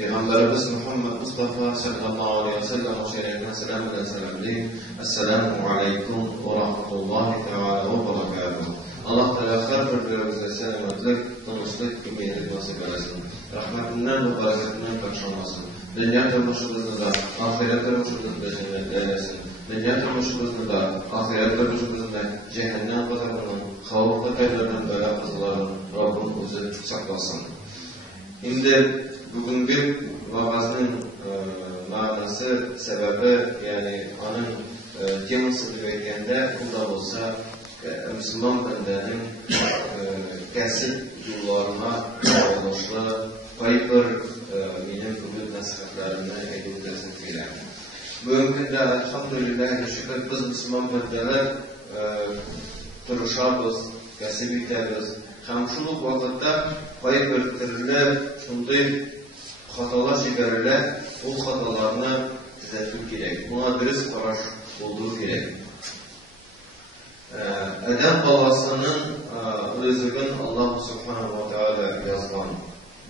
Peygamberimiz Muhammed Mustafa sallallahu aleyhi ve sellem o şerefine selam ile selamlayın. Esselamu aleyküm ve rahmetullahi teala ve berekatuhu. Allah Teala her birbirimize selametlik, tanışlık, kimiyelik nasip eylesin. Rahmetinden ve bereketinden kaçırmasın. Dünya turmuşumuzda da, ahiret turmuşumuzda da cennet eylesin. Dünya turmuşumuzda da, ahiret turmuşumuzda da cehennem gazabının, havf ve terörden bela kızıların Rabbim özü saklasın. Şimdi bugünkü vaazın manası, sebebi, yani onun teması büyükende bunda olsa Müslüman bendenin kasıp yollarına ulaşlı kayıpır benim bugün nasihatlarına edip destekleyen. Bugün de elhamdülillah şükür biz Müslüman bendeler duruşabız, kasıp itemiz. Hamşuluk vakitte kayıpır türlü şunday hatalar çıkarırlar, o hatalarını düzeltmek gerek. Buna dürüst karaş olduğu gerek. Adem balasının rızıkın Allah subhanahu wa ta'ala yazgan.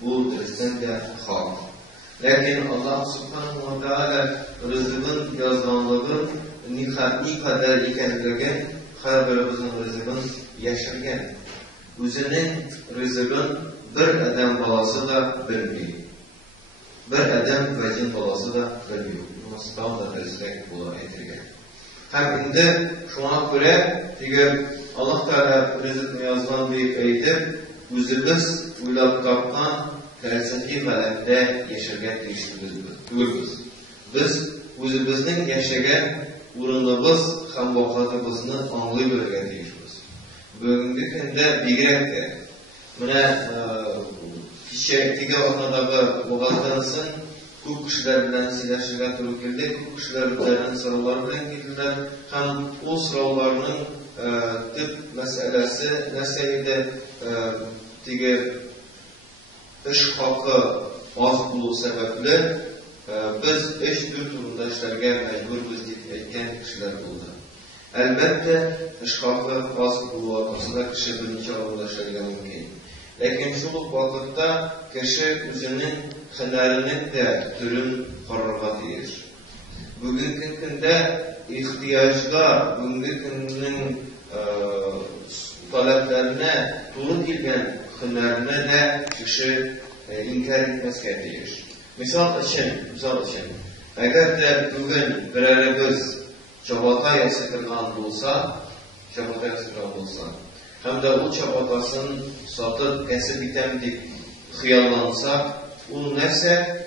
Bu dürüstten de hak. Lakin Allah subhanahu wa ta'ala rızıkın yazganlığı ne kadar ikenliğin her birimizin rızıkın yaşarken. Özünün rızıkın bir adam balası da bilmiyor. Bir adam ve cin balası da bilmiyor. Mustafa da destek bula etirgen. Hem indi şuna göre Allah Teala rızıkını yazgan deyip eydir, özümüz uylap tapkan felsefi alemde yaşargan deyişimiz. Biz özümüzün yaşagan urunumuz hem vakatımızını anlayıvergen deyişimiz. Bugünkü günde bigrek Tege vaxtadağı boğazdanısın, ko'p kishilar bilan sizlashga to'g'ri keldi, ko'p kishilar bilan so'rovlar bilan keldilar. Ham o so'rovlarning tip masalasi narsa edi, tege ish haqi oz bo'lishi sababli biz ish turida ishlarga majburmiz deb aytgan kishilar bo'ldi. Albatta ish haqi oz bo'lisida kishi bir necha o'rinda ishlashligi mumkin. Lakin şu vakitte kişi özünün hünerinin de türün kararına deyir. Bugünkü günde ihtiyaçda, bugünkü günün taleplerine doğru gelgen hünerine de kişi inkar etmezken deyir. Misal için, eğer de bugün birerimiz çabata yasakırgan olsa, hem de o çabatasını satıp kesip item deyip hıyallansa, o neyse,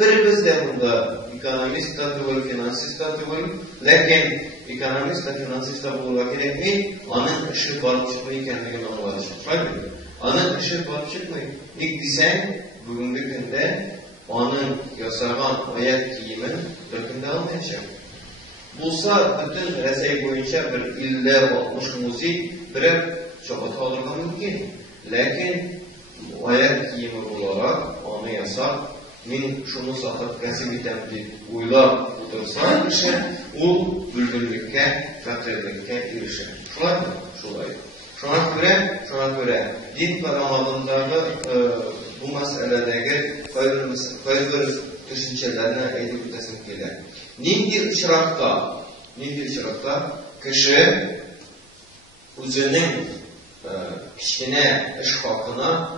birimiz de bunda ekonomist da değil, finansist da değil, lakin ekonomist da finansist da bulmak gerekmeyi, onun işi barıp çıkmayı kendine anlayacak. Onun işi barıp çıkmayı. İlk desen, bugünkü günde onun yasagan ayak giyimin bir günde almayacak. Bulsa bütün resey boyunca bir 50-60 müzik birer çabata alırga mümkün. Lakin ayak giyimi olarak onu yasak, min şunu satıp kasip etem deyip uylap otursa kişi, o bülgünlükке, fakirlikке erişir. Şulay mı? Şulay. Şuna göre din ve Ramazan'da bu meseledeki kayıpır düşüncelerine eğilip ötesim gelir. Nindi icraatda kişi özünün kichkine iş hakkına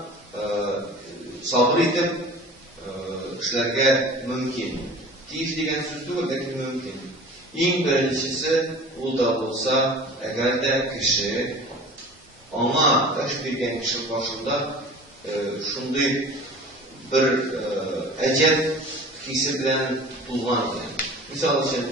sabır edip işlerge mümkün. Tiyiş degen sözdü belki mümkün. En birincisi o da olsa eğer de kişi ama iş bergen kişi başında şunday bir ecel hissi bilen bulgan yani. Misal için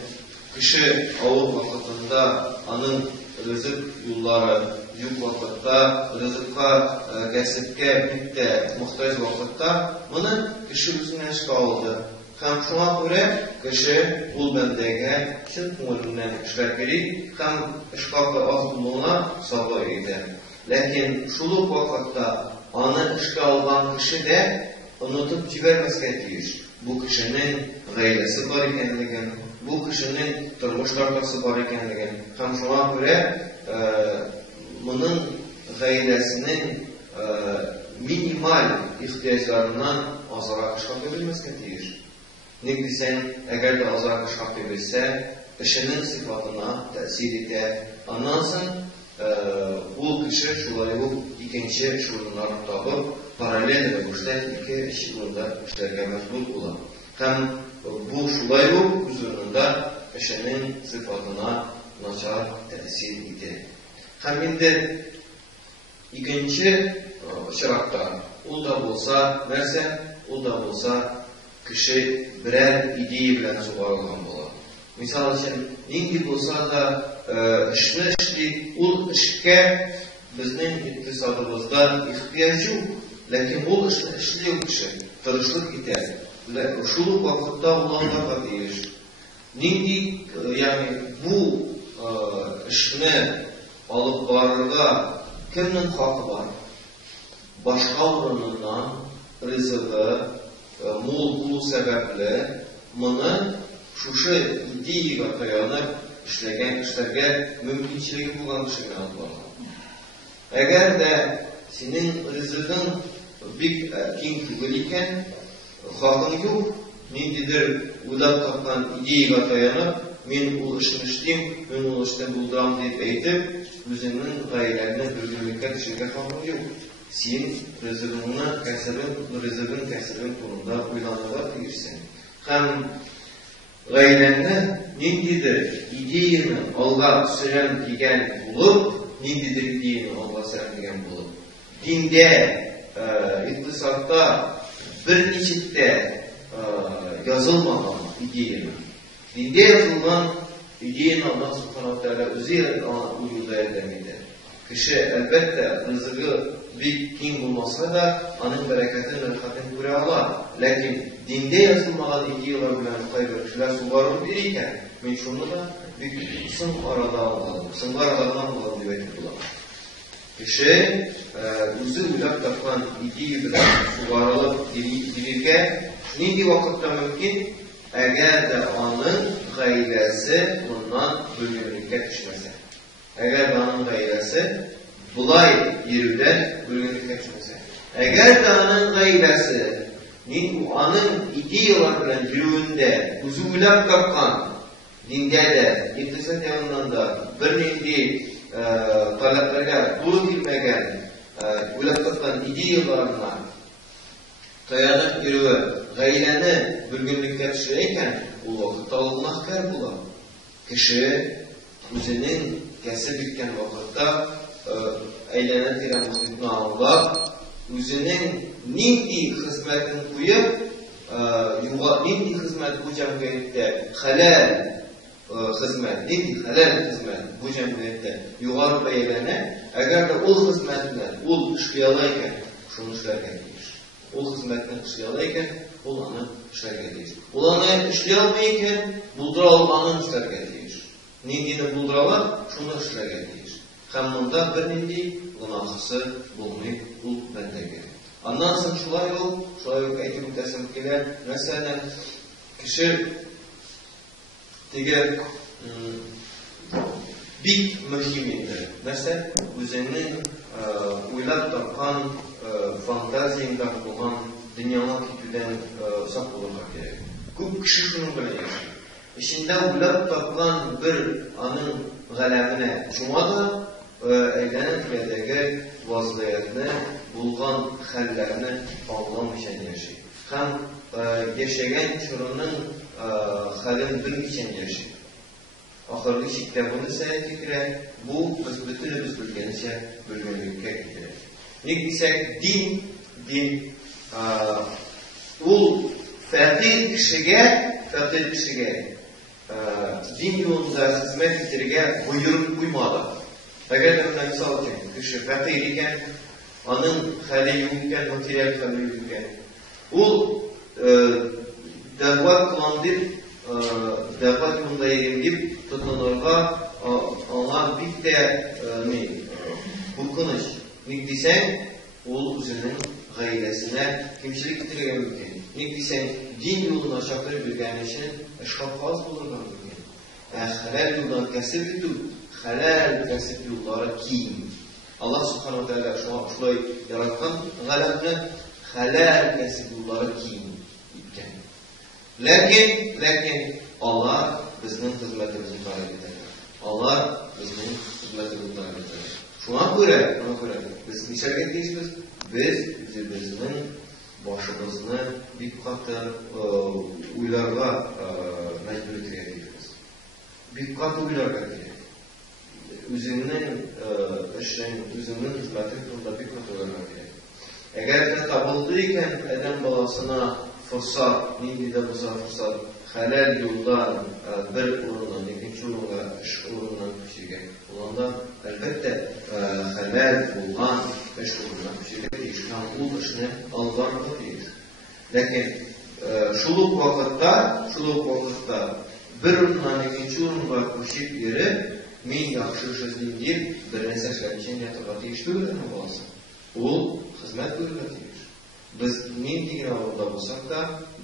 kişi ağır vakitinde onun rızık yolları yük vakitte, rızıkka, kasıpke, bitte, muhtaç vakitte bunu kişi üzerine çıkarıldı. Hem şuna göre kişi bu bendege çın konumundan işler gerek, hem işgahı az bulduğuna sabır eder. Lakin şuluk vakitte onu işgal alan kişi de unutup civermezken deyir. Bu kişinin gaylesi var ikenligini, bu kişinin turmuş tartası var ikenligini, hem şuna göre bunun gaylesinin minimal ihtiyaçlarından azara çıkartabilmesi etmezse tiyir. Ник дисәң, әгәр дә азрак эш хакы бирсә, эшенең сыйфатына тәэсир итә. Аннан соң ул кеше шулай ук икенче шурыннар табып, параллель рәвештә ике шурында эшләргә мәҗбүр була. Һәм бу шулай ук үз урынында эшенең сыйфатына начар тәэсир итә. Һәм инде икенче очракта ул да булса, нәрсә? Ул да булса кеше берәр идея белән сугарылган була. Мисал өчен, нинди булса да эшне эшли, ул эшкә безнең икътисадыбызда ихтыяҗ юк, ләкин ул эшне эшли ул кеше, тырышлык итә. Шул ук вакытта ул аңларга тиеш. Нинди, ягъни бу эшне алып барырга кемнең хакы бар? Башка урыннан ризыгы мул булу сәбәпле моны шушы идеяга таянып эшләргә мөмкинчелеге булган кешегә атларга. Әгәр дә синең ризыгың бик киң түгел икән, хакың юк, ниндидер уйлап тапкан идеяга таянып, мин ул эшне эшлим, мин ул эшне булдырам дип әйтеп, үзеңнең гаиләңне бергәлеккә төшерергә хакың юк. Син ризыгыңны, кәсебең турында уйланырга тиешсең. Һәм гаиләңне ниндидер идеяны алга сөрәм дигән булып, ниндидер идеяны алга сөрәм дигән булып, диндә, икътисадта берничек тә язылмаган идеяны, диндә язылган идеяны Аллаһ Субханаһу ва Тәгалә үзе уйлады әйтә. Кеше әлбәттә ризыгы бик киң булмаса да, аның бәрәкәтен, рәхәтен күрә ала. Ләкин диндә язылмаган идеялар белән кайбер кешеләр сугарып бирә икән. Мин шуны да бик соң арада алам, дип әйтеп була. Кеше үзе уйлап тапкан идея белән сугарылып бирергә нинди вакытта мөмкин, әгәр дә аның гаиләсе моннан бөлгенлеккә төшмәсә. Әгәр дә аның гаиләсе булай йөрүдән бөлгенлеккә төшмәсә. Әгәр дә аның гаиләсе аның идеялар белән йөрүендә үзе уйлап тапкан, диндә дә, икътисад ягыннан да бернинди таләпләргә туры килмәгән, уйлап тапкан идеяларына таянып йөрүе гаиләне бөлгенлеккә төшерә икән, ул вакытта ул гөнаһкар була. Кеше үзенең кәсеп иткән вакытта әйләнә-тирә мөхитне аңлап, үзенең нинди хезмәтен куеп, нинди хезмәт бу җәмгыятьтә хәләл хезмәт, бу җәмгыятьтә югары бәяләнә, әгәр дә ул хезмәтне ул эшли ала икән, шуны эшләргә тиеш. Ул хезмәтне эшли ала икән, ул аны эшләргә тиеш. Ул аны эшли алмый икән, булдыра алганын эшләргә тиеш. Ниндине булдыра ала, шуны эшләргә тиеш. Һәм монда бернинди гөнаһысы булмый ул бәндәгә. Аннан соң шулай ук әйтеп үтәсем килә, мәсәлән, кеше теге бик мөһим инде. Мәсәлән, үзенең уйлап тапкан фантазияңда булган дөньяга китүдән сак булырга кирәк. Күп кеше шуның белән яши. Эчендә уйлап тапкан бер аның галәменә шуңа да әйләнә-тирәдәге вазгыятьне, булган хәлләрне аңламыйча яши. Һәм яшәгән чорының хәлен белмичә яши. Ахыргы чиктә буны сәясәт керә, бу без бөтенебез белгәнчә белгәнлеккә китә. Ник дисәк, дин ул фәкыйрь кешегә дин юлында хезмәт итәргә боерык куймады. Әгәр дә мисал итәм, кеше фәкыйрь икән, аның хәле юк икән, материаль хәле юк икән, ул дәгъват кылам дип, дәгъват юлында йөрим дип тотынырга аңа бик тә куркыныч. Ник дисәң, ул үзенең гаиләсенә кимчелек итәргә мөмкин. Ник дисәң, дин юлына чакырып биргән өчен эшкапаз булырга мөмкин. Хәләл юлдан кәсеп итү, хәләл кәсеп юллары киң. Аллаһ Субханаһу ва Тәгалә шулай яраткан галәмне хәләл кәсеп юллары киң иткән. Lakin Allah bizning xizmatimizni talab etadi. Allah bizning xizmatimizni talab etadi. Şuna göre biz nişarga deyishimiz, biz bizning boshimizni bir qatı uylarga mecbur etayapmiz. Bir qatı uylarga kerak. Özünün işin, özünün hizmetin bunda bir qatı uylarga kerak. Eğer de tabıldı iken adam balasına fırsat, neydi de bu fırsat, halal yoldan bir urundan, ikinci urunga, iş urundan kişiye olanda elbette halal olan iş urundan kişiye değişken bu işini aldanma değil. Lakin şuluk vakitte bir urundan ikinci urunga kişiye yeri men yaxshi ishlayman deb bir narsa ishlashni niyatiga tegishli bo'lsa, u xizmat ko'rsatadi. Biz neydiğine orada olsak da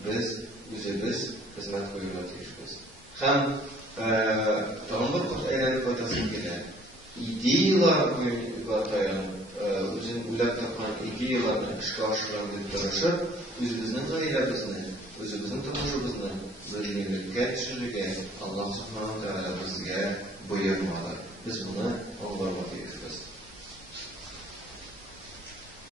biz o'zimiz xizmat ko'rsatamiz. Ham Peygamber aylanib o'tasi keladi. Ideyalarga tayanib, o'zini o'ylab topgan ideyalarni ishga oshiramiz deb turishib, o'zimizning g'oyalaimizni, o'zimizning turmushimizni birlikka tushirishga Alloh subhanahu va taolo bizga buyurmadi. Biz buni anglab olamiz.